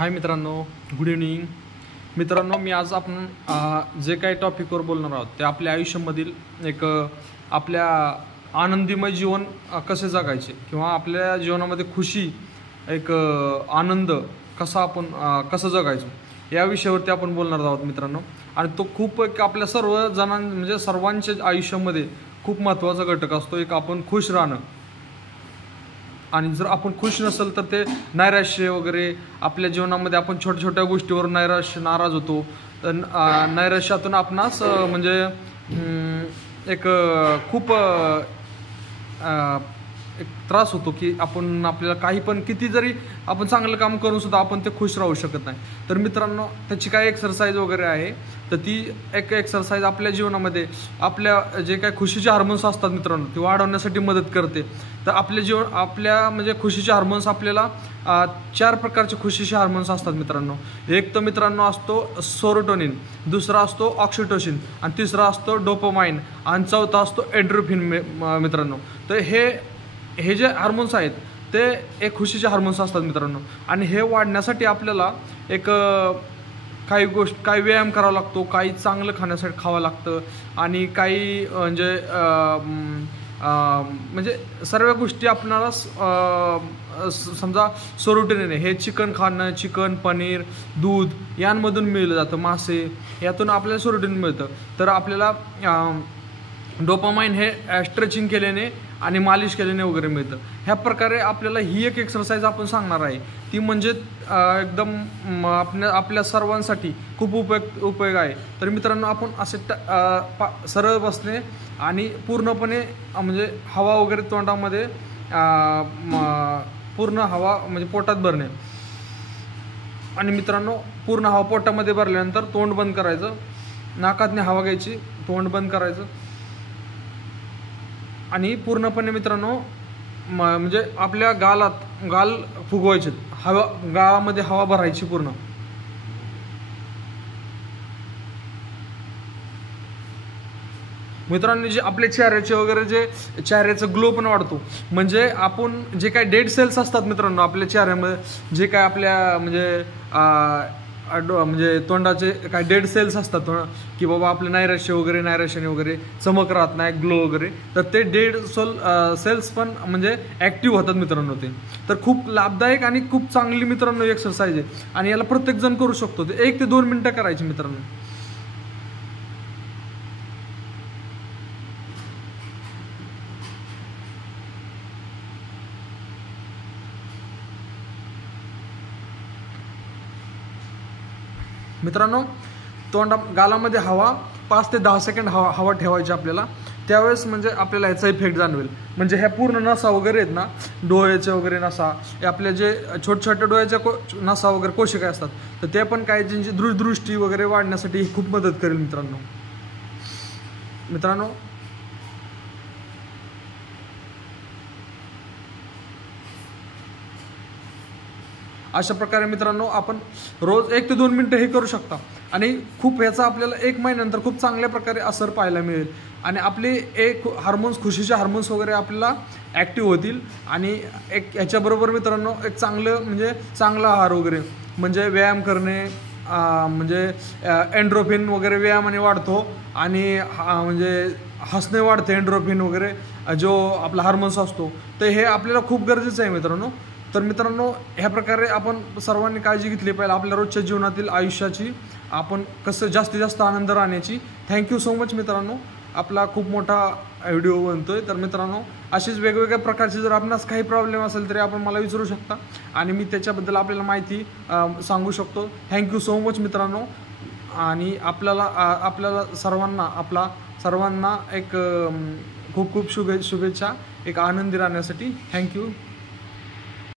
हाय मित्रांनो, good evening मित्रांनो. मी आज आपण जे काही टॉपिकवर बोलणार आहोत ते आपल्या आयुष्यामधील एक आपल्या आनंदीमय जीवन कसे जगायचे किंवा आपल्या जीवनामध्ये खुशी एक आनंद कसा आपण कसं जगायचो या विषयावरती आपण बोलणार आहोत मित्रांनो. आणि तो खूप एक आपल्या सर्व म्हणजे सर्वांच्या आयुष्यामध्ये खूप महत्त्वाचा घटक असतो, एक आपण खुश राहणं. आणि जर आपण खुश नसेल तर ते नैराश्य वगैरे आपल्या जीवनामध्ये आपण छोट्या छोट्या गोष्टीवर नाराज होतो. तर नैराश्यातून आपणास म्हणजे एक खूप एक त्रास होतो की आपल्याला काही पण किती जरी आपण चांगलं काम करून सुद्धा आपण ते खुश राहू शकत नाही. तर मित्रांनो, त्याची काय एक्सरसाइज वगैरे आहे, तर ती एक एक्सरसाइज आपल्या जीवनामध्ये आपल्या जे काही खुशीचे हार्मोन्स असतात मित्रांनो ती वाढवण्यासाठी मदत करते. तर आपल्या म्हणजे खुशीचे हार्मोन्स आपल्याला 4 प्रकारचे खुशीचे हार्मोन्स असतात मित्रांनो. एक तर मित्रांनो असतो सेरोटोनिन, दुसरा असतो ऑक्सिटोसिन, आणि तिसरा असतो डोपामाइन, आणि चौथा असतो एंड्रोफिन मित्रांनो. तर हे जे हार्मोन्स आहेत ते एक खुशीचे हार्मोन्स असतात मित्रांनो. आणि हे वाढण्यासाठी आपल्याला एक काही व्यायाम करावा लागतो, काही चांगलं खाण्यासाठी खावं लागतं, आणि काही म्हणजे सर्व गोष्टी आपल्याला समजा सेरोटोनिन हे चिकन खाणं, चिकन, पनीर, दूध यांमधून मिळलं जातं, मासे यातून आपल्याला सेरोटोनिन मिळतं. तर आपल्याला डोपामाइन हे स्ट्रेचिंग केल्याने आणि मालिश केल्याने वगैरे मिळतं. ह्या प्रकारे आपल्याला ही एक एक्सरसाइज आपण सांगणार आहे, ती म्हणजे एकदम आपल्या सर्वांसाठी खूप उपयोग आहे. तर मित्रांनो, आपण असे सरळ बसणे आणि पूर्णपणे म्हणजे हवा वगैरे तोंडामध्ये पूर्ण हवा म्हणजे पोटात भरणे. आणि मित्रांनो, पूर्ण हवा पोटामध्ये भरल्यानंतर तोंड बंद करायचं, नाकातने हवा घ्यायची, तोंड बंद करायचं, आणि पूर्णपणे मित्रांनो म्हणजे आपल्या गाल फुगवायचे, गाळामध्ये हवा भरायची पूर्ण. मित्रांनो, जे आपल्या चेहऱ्याचे वगैरे जे चेहऱ्याचा ग्लो पण वाढतो. म्हणजे आपण जे काही डेड सेल्स असतात मित्रांनो आपल्या चेहऱ्यामध्ये, जे काय आपल्या म्हणजे तोंडाचे काही डेड सेल्स असतात की बाबा आपलं नैराश्याने वगैरे चमक राहत नाही, ग्लो वगैरे, तर ते डेड सेल्स पण म्हणजे ॲक्टिव्ह होतात मित्रांनो. ते तर खूप लाभदायक आणि खूप चांगली मित्रांनो एक्सरसाइज आहे, आणि याला प्रत्येक जण करू शकतो. ते 1 ते 2 मिनिटं करायची मित्रांनो. मित्रांनो, गालामध्ये हवा 5 ते 10 सेकंड हवा ठेवायची आपल्याला. त्यावेळेस म्हणजे आपल्याला याचा इफेक्ट जाणवेल. म्हणजे ह्या पूर्ण नसा वगैरे आहेत ना, डोळ्याचे वगैरे नसा, आपले जे छोट्या डोळ्याच्या नसा वगैरे कोशिका असतात, तर ते पण काही त्यांची दूरदृष्टी वगैरे वाढण्यासाठी खूप मदत करेल मित्रांनो. अशा प्रकारे मित्रांनो आपण रोज 1 ते 2 मिनिटं हे करू शकता, आणि खूप ह्याचा आपल्याला 1 महिन्यानंतर खूप चांगल्या प्रकारे असर पाहायला मिळेल. आणि आपले एक खुशीचे हार्मोन्स वगैरे आपल्याला ॲक्टिव्ह होतील. आणि एक ह्याच्याबरोबर मित्रांनो एक चांगला आहार वगैरे, म्हणजे व्यायाम करणे, म्हणजे एंड्रोफिन वगैरे व्यायामाने वाढतो, आणि म्हणजे हसणे वाढते, एंड्रोफिन वगैरे जो आपला हार्मोन्स असतो, तर हे आपल्याला खूप गरजेचं आहे मित्रांनो. तर मित्रांनो, ह्या प्रकारे आपण सर्वांनी काळजी घेतली पाहिजे आपल्या रोजच्या जीवनातील आयुष्याची, आपण कसं जास्तीत जास्त आनंद राहण्याची. थँक्यू सो मच मित्रांनो. आपला खूप मोठा व्हिडिओ बनतोय. तर मित्रांनो, अशीच वेगवेगळ्या प्रकारचे जर आपणास काही प्रॉब्लेम असेल तरी आपण मला विचारू शकता, आणि मी त्याच्याबद्दल आपल्याला माहिती सांगू शकतो. थँक्यू सो मच मित्रांनो. आणि आपल्याला सर्वांना एक खूप खूप शुभेच्छा एक आनंदी राहण्यासाठी. थँक्यू.